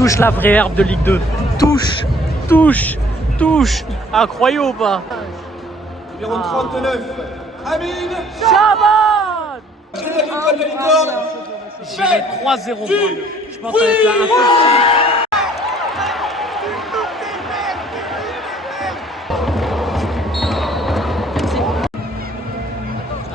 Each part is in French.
touche la vraie herbe de Ligue 2. Touche, touche, touche. Incroyable ou pas? Numéro 39, Amine Chaban. Crédit Agricole de Licorne. J'ai 3-0 pour lui. Je pense que ça va être un peu.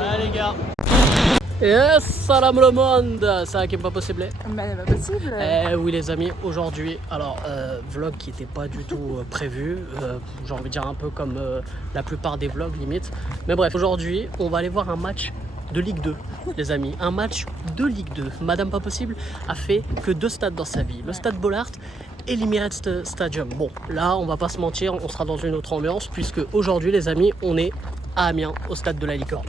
Allez les gars. Yes, salam le monde. Ça qui est pas possible. Bah, pas possible. Oui les amis, aujourd'hui, alors vlog qui n'était pas du tout prévu, j'ai envie de dire un peu comme la plupart des vlogs limite. Mais bref, aujourd'hui, on va aller voir un match de Ligue 2, les amis. Un match de Ligue 2. Madame Pas Possible a fait que 2 stades dans sa vie. Le stade Bollaert et l'Emirates Stadium. Bon, là, on va pas se mentir, on sera dans une autre ambiance puisque aujourd'hui, les amis, on est à Amiens, au stade de la Licorne.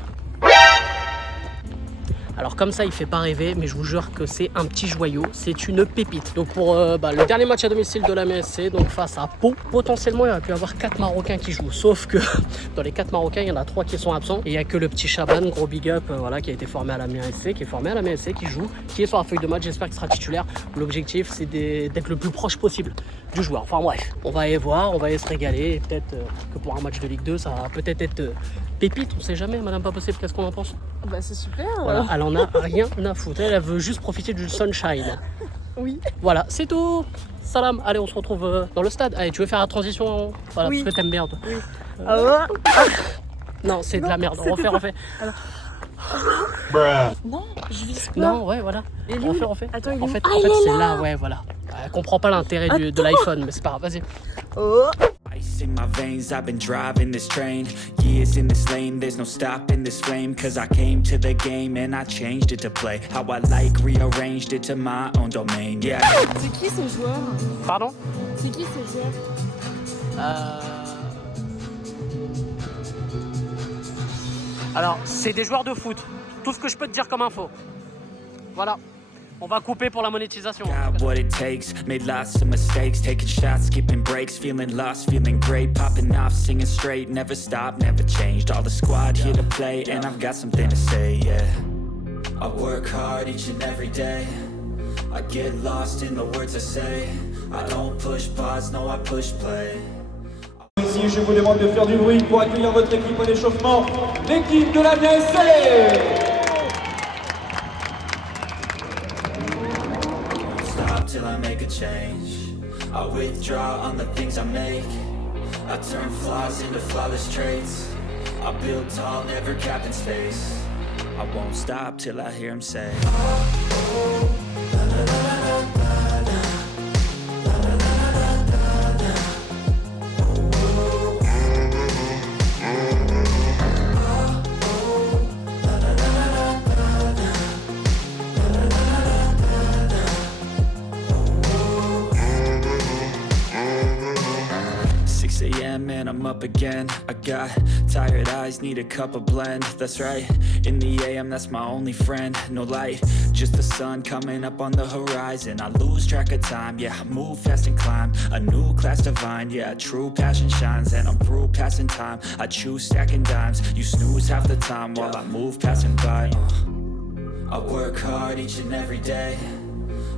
Alors comme ça il fait pas rêver, mais je vous jure que c'est un petit joyau, c'est une pépite. Donc pour le dernier match à domicile de la MSC, donc face à Pau, potentiellement il va pu y avoir 4 Marocains qui jouent. Sauf que dans les 4 Marocains, il y en a 3 qui sont absents. Et il n'y a que le petit Chaban, gros big up, voilà, qui a été formé à la MSC, qui est formé à la MSC, qui joue, qui est sur la feuille de match, j'espère qu'il sera titulaire. L'objectif c'est d'être le plus proche possible du joueur. Enfin bref, on va aller voir, on va aller se régaler. Et peut-être que pour un match de Ligue 2, ça va peut-être être pépite, on sait jamais, Madame Pas Possible, qu'est-ce qu'on en pense? Bah c'est super. Voilà, elle en a rien à foutre, elle veut juste profiter du sunshine. Oui. Voilà, c'est tout. Salam, allez on se retrouve dans le stade. Allez, tu veux faire la transition? Voilà, Oui. parce que t'aimes bien toi. Oui. Non, c'est de la merde, on refait. Non, je vis pas. Non, ouais, voilà. Et lui, On fait. attends, il est En où? fait, Ah, en il fait est c'est là. là, ouais, voilà. Elle comprend pas l'intérêt de l'iPhone, mais c'est pas grave, vas-y. Oh. Ice in my veins, I've been driving this train. Years in this lane, there's no stopping this flame. Cause I came to the game and I changed it to play how I like, rearranged it to my own domain, yeah. C'est qui ce joueur? Pardon? C'est qui ce joueur? Alors, c'est des joueurs de foot. Tout ce que je peux te dire comme info. Voilà. On va couper pour la monétisation. Got what it takes, made lots of mistakes, taking shots, skipping breaks, feeling lost, feeling great, popping off, singing straight, never stopped, never changed. All the squad here to play, and I've got something to say, yeah. I work hard each and every day. I get lost in the words I say. I don't push pause, no, I push play. Ici, je vous demande de faire du bruit pour accueillir votre équipe en échauffement, l'équipe de la MSC. Stop till I make a change. I withdraw on the things I make. I turn flaws into flawless traits. I build tall, never capped in space. I won't stop till I hear him say. And I'm up again. I got tired eyes, need a cup of blend. That's right, in the AM, that's my only friend. No light, just the sun coming up on the horizon. I lose track of time, yeah, I move fast and climb a new class divine, yeah, true passion shines. And I'm through passing time, I choose stacking dimes. You snooze half the time while I move passing by. I work hard each and every day.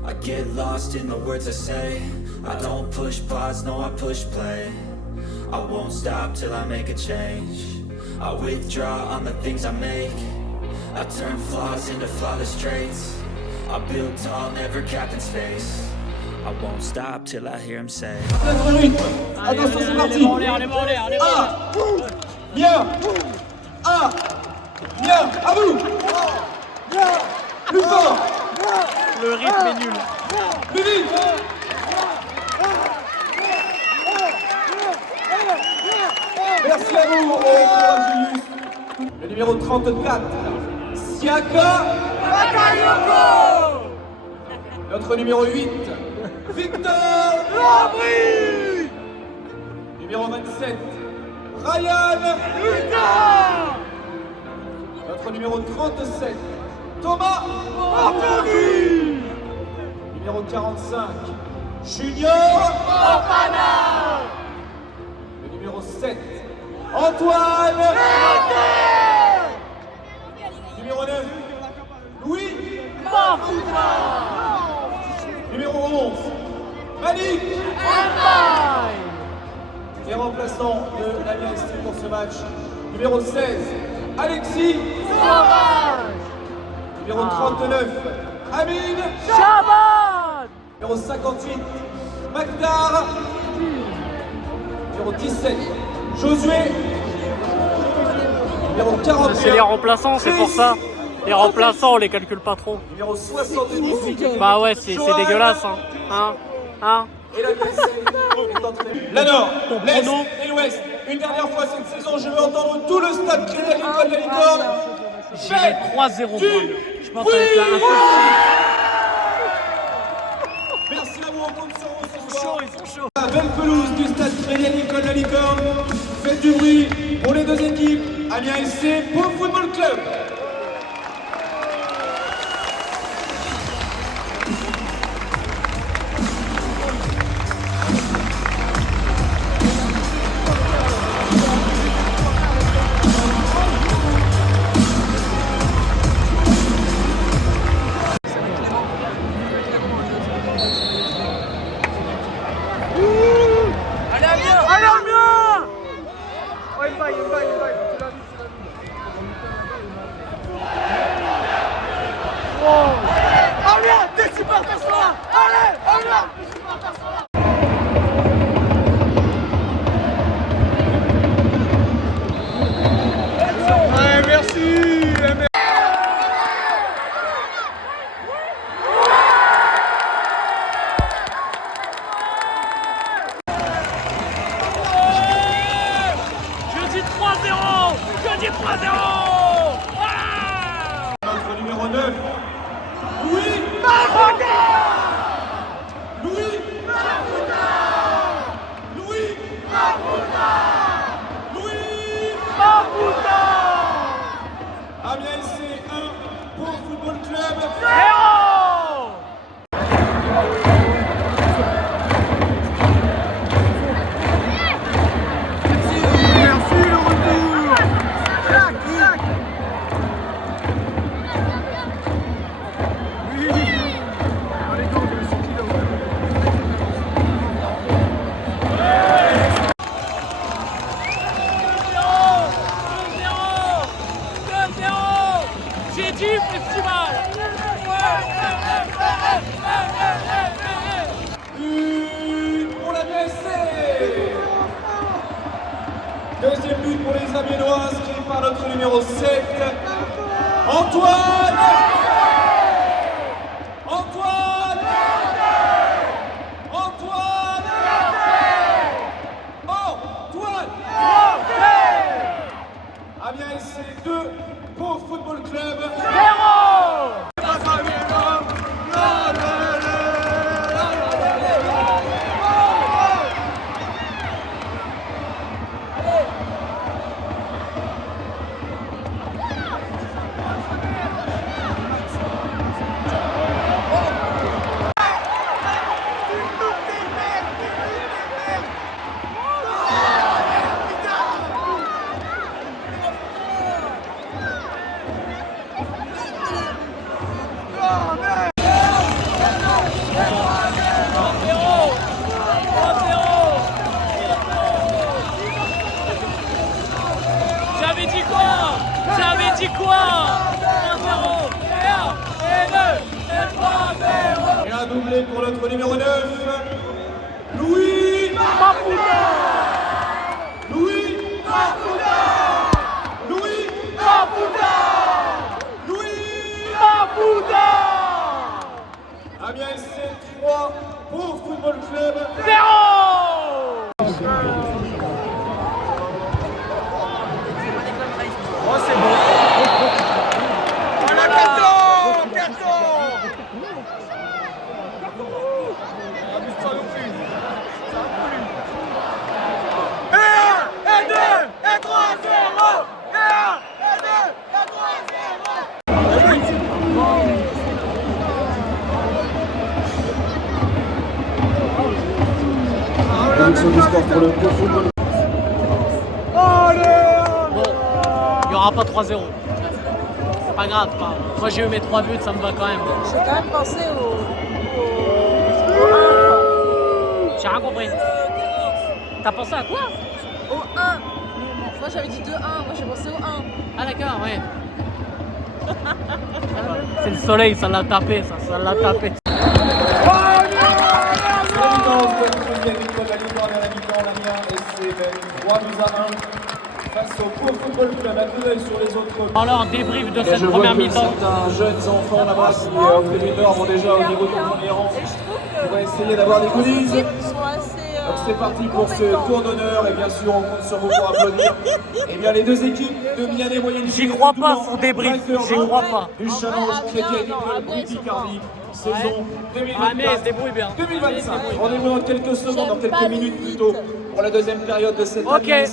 I get lost in the words I say. I don't push pause, no, I push play. I won't stop till I make a change. I withdraw on the things I make. I turn flaws into flawless traits. I build tall, never capped in space. I won't stop till I hear him say. Attention, c'est parti. Bien. Bien. À vous. Bien. Plus fort. Le rythme est nul. Plus vite. Merci à vous, Julius. Le numéro 34, Siaka Bakayoko. Notre numéro 8, Victor Labrie. Numéro 27, Ryan Lucas. Notre numéro 37, Thomas Anthony. Numéro 45, Junior Fofana. Le numéro 7, Antoine Herté. Numéro 9, Louis Mafuta. Numéro 11, Yannick. Les remplaçants de l'Amiens SC pour ce match. Numéro 16, Alexis. Numéro 39, Amine. Numéro 58, Magdar. Numéro 17, Josué. Numéro 41. C'est les remplaçants, c'est pour ça. Les remplaçants, on les calcule pas trop. Numéro 78. Bah ouais, c'est dégueulasse, hein. Et la La Nord, l'Est et l'Ouest. Une dernière fois cette saison, je veux entendre tout le stade Crédit Agricole de la Licorne. J'irai 3-0 pour eux. Je pense que ça va être là un peu. Merci à vous, on compte sur vous ce soir. Ils sont chauds. La belle pelouse du stade Crédit Agricole de la Licorne. Faites du bruit pour les deux équipes. Amiens SC, Pau Football Club. Notre numéro 9, Louis Mafouda. Louis Mafouda. Louis Mafouda. Louis Mafouda. Amiens SC 1, Pau Football Club 0. J'ai dit festival. But pour l'Amiens SC. Deuxième but pour les Amiénois, inscrit par notre numéro 7, Antoine. Antoine. Antoine. Antoine. Amiens SC 2, Pau Football Club 0. J'avais dit quoi 1-0, et 1, et 2, et 3-0. Et un doublé pour notre numéro 9, Louis Mafouda. Louis Mafouda. Louis Mafouda. Louis Mafouda. Amiens SC 3, Pau Football Club 0. Oh, c'est bon. Voilà, carton. Il n'y aura pas 3-0. Pas grave, pas. Moi j'ai eu mes 3 buts, ça me va quand même. J'ai quand même pensé au compris. T'as pensé à quoi? Au 1. Moi j'avais dit 2-1, moi j'ai pensé au 1. Ah d'accord, ouais. C'est le soleil, ça l'a tapé, ça l'a tapé. Face au Pau Football Club, un coup d'œil sur les autres. Alors, débrief de cette Je vois première que mi-temps. certains jeunes enfants là-bas qui en tribune d'or vont déjà au niveau du premier rang. Et je trouve que On va essayer d'avoir des goodies. les équipes sont assez. Donc c'est parti pour ce tour d'honneur et bien sûr on compte sur vous pour applaudir. Et bien les deux équipes de Milan et Moyenne. J'y crois pas son débrief, j'y crois pas. Du challenge Crédit non, Agricole Amiens, ils sont Picardie, saison Ah mais elle se débrouille bien. 2024. Rendez-vous dans quelques secondes, dans quelques minutes plutôt, pour la deuxième période de cette Ok. année.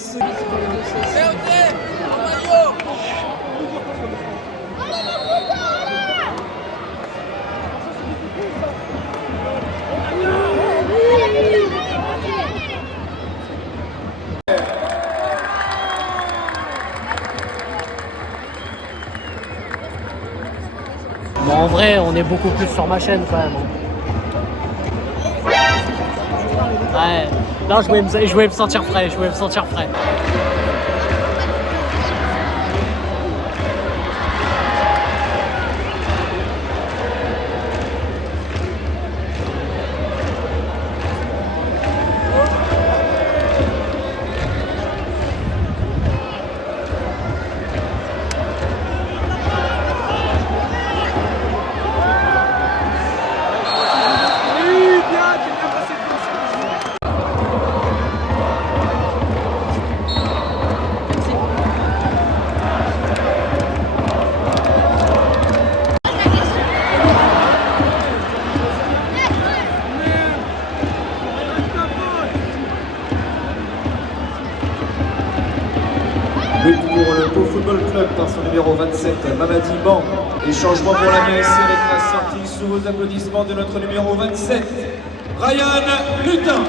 Bon, en vrai, on est beaucoup plus sur ma chaîne quand même. Ouais. Non, je voulais me sentir frais, je voulais me sentir frais. But pour le Pau Football Club par son numéro 27, Mamadi Ban. Et changement pour la MSC avec la sortie sous vos applaudissements de notre numéro 27, Ryan Lutin.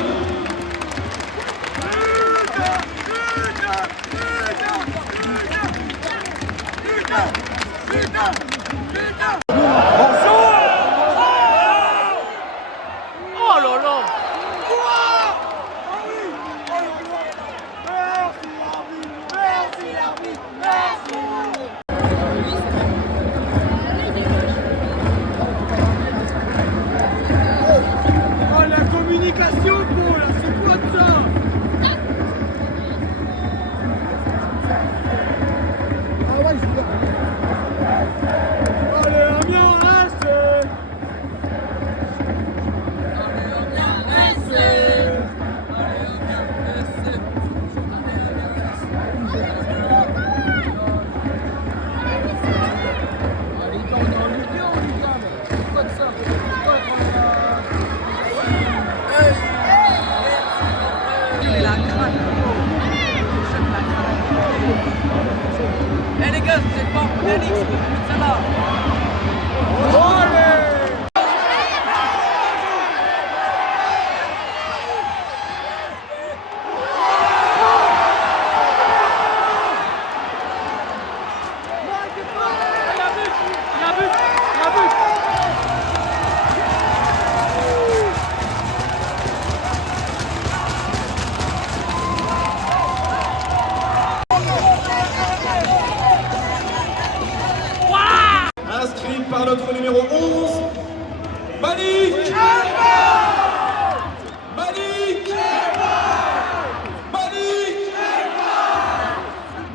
Oh là là! Oh la communication pour là, c'est quoi ça? Ah ouais, je vois. Allez, Amiens, reste. Eh les gars, vous êtes pas en première ligue, c'est beaucoup de ça là. Inscrit par notre numéro 11, Malik Malik Malik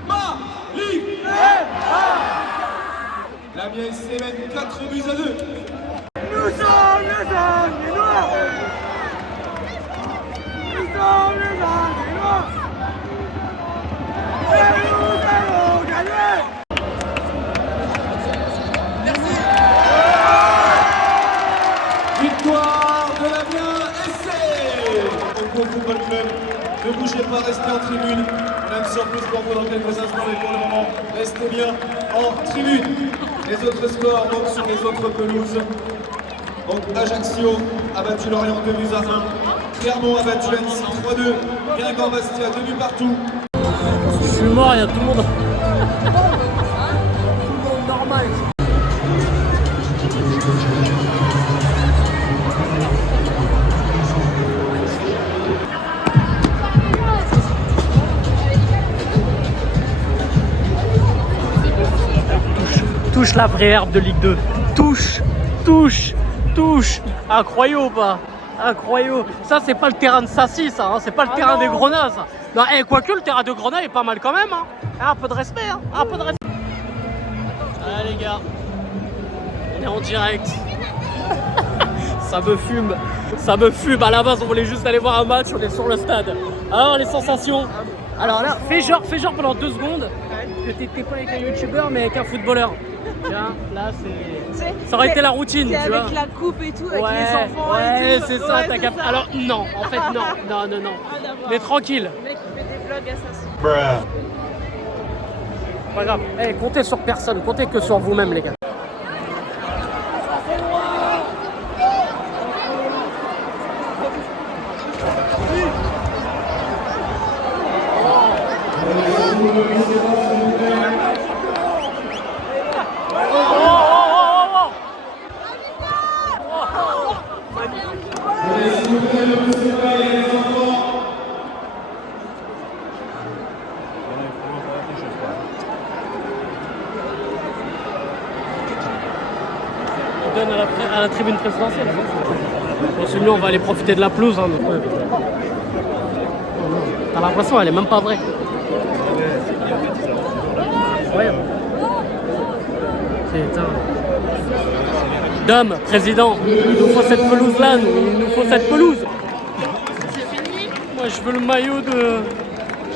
Malik. La mienne mène 4 buts à 2. Nous sommes les Amiens noirs. Nous sommes les Amiens noirs. Et nous allons gagner. Victoire de l'Amiens SC. Au Pau Football Club, ne bougez pas, restez en tribune. On a une surprise pour vous dans quelques instants, mais pour le moment, restez bien en tribune. Les autres scores donc sur les autres pelouses. Donc Ajaccio a battu Lorient 2 buts à 1. Clermont a battu Annecy 3-2. Guingamp Bastia 2 buts partout. Je suis mort, il y a tout le monde. Normal. touche la vraie herbe de Ligue 2. Touche, touche, touche. Incroyable ou pas? Incroyable. Ça, c'est pas le terrain de Sassy, ça. Hein. C'est pas le terrain des Grenats, ça. Non, quoique le terrain de Grenats est pas mal quand même. Hein. Un peu de respect, hein. Un peu de respect. Allez, les gars. On est en direct. Ça me fume. Ça me fume. À la base, on voulait juste aller voir un match. On est sur le stade. Alors, les sensations. Alors là, fais genre pendant 2 secondes que t'étais pas avec un youtubeur mais avec un footballeur. Tiens, là c'est. Ça aurait été la routine, tu vois. Avec la coupe et tout, avec ouais, les enfants ouais, et tout. c'est ça, ouais, t'as capté. Alors non, en fait non. Ah, Mais tranquille. Le mec qui fait des vlogs assassins. Pas grave. Comptez sur personne, comptez que sur vous-même les gars. On donne à la tribune présidentielle. Bon, c'est mieux, on va aller profiter de la pelouse. Hein, mais... T'as l'impression, elle est même pas vraie. Incroyable. Putain. Dom, président, il nous faut cette pelouse-là, il nous faut cette pelouse. Moi, je veux le maillot de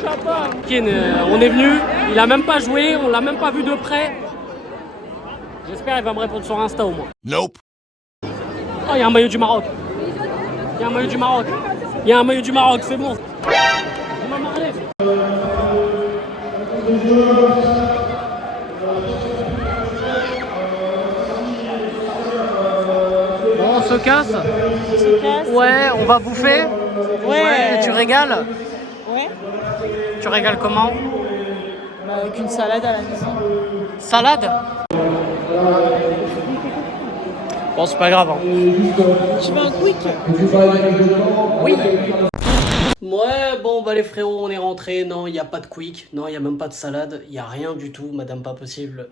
Chapa. On est venu, il a même pas joué, on l'a même pas vu de près. J'espère qu'il va me répondre sur Insta au moins. Nope. Oh, il y a un maillot du Maroc. Il y a un maillot du Maroc. Il y a un maillot du Maroc, c'est bon. Bon, on se casse. On se casse. Ouais, on va bouffer. Ouais, tu régales. Ouais. Tu régales comment? Bah, avec une salade à la maison. Salade? Bon, c'est pas grave. Hein. Tu veux un quick? Oui. Ouais, bon, bah les frérots, on est rentrés. Non, il n'y a pas de quick. Non, il n'y a même pas de salade. Il n'y a rien du tout, madame pas possible.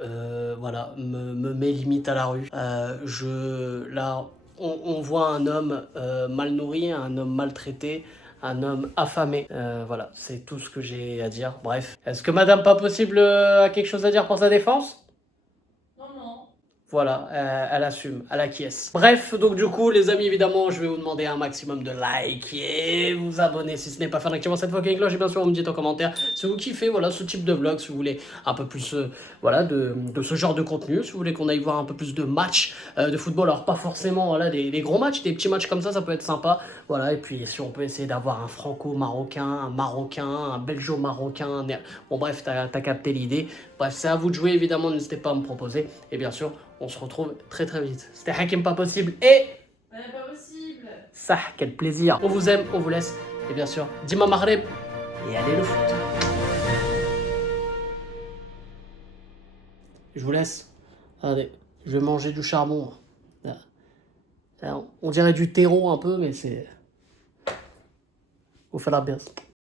Voilà, me met limite à la rue. Là, on voit un homme mal nourri, un homme maltraité, un homme affamé. Voilà, c'est tout ce que j'ai à dire. Bref. Est-ce que madame pas possible a quelque chose à dire pour sa défense? Voilà, elle assume, elle acquiesce. Bref, donc du coup, les amis, évidemment, je vais vous demander un maximum de likes et vous abonner si ce n'est pas fait en activant cette fois cloche. Et bien sûr, vous me dites en commentaire si vous kiffez voilà, ce type de vlog, si vous voulez un peu plus voilà, de ce genre de contenu, si vous voulez qu'on aille voir un peu plus de matchs de football. Alors, pas forcément voilà, des gros matchs, des petits matchs comme ça peut être sympa. Voilà, et puis si on peut essayer d'avoir un franco-marocain, un marocain, un belgeo-marocain. Bon, bref, t'as capté l'idée. Bref, c'est à vous de jouer, évidemment, n'hésitez pas à me proposer. Et bien sûr, on se retrouve très très vite. C'était Hakim Pas Possible et... Pas possible. Ça, quel plaisir. On vous aime, on vous laisse. Et bien sûr, Dima Maghreb et allez le foot. Je vous laisse. Allez, je vais manger du charbon. On dirait du terreau un peu, mais c'est... Vous faites la baisse.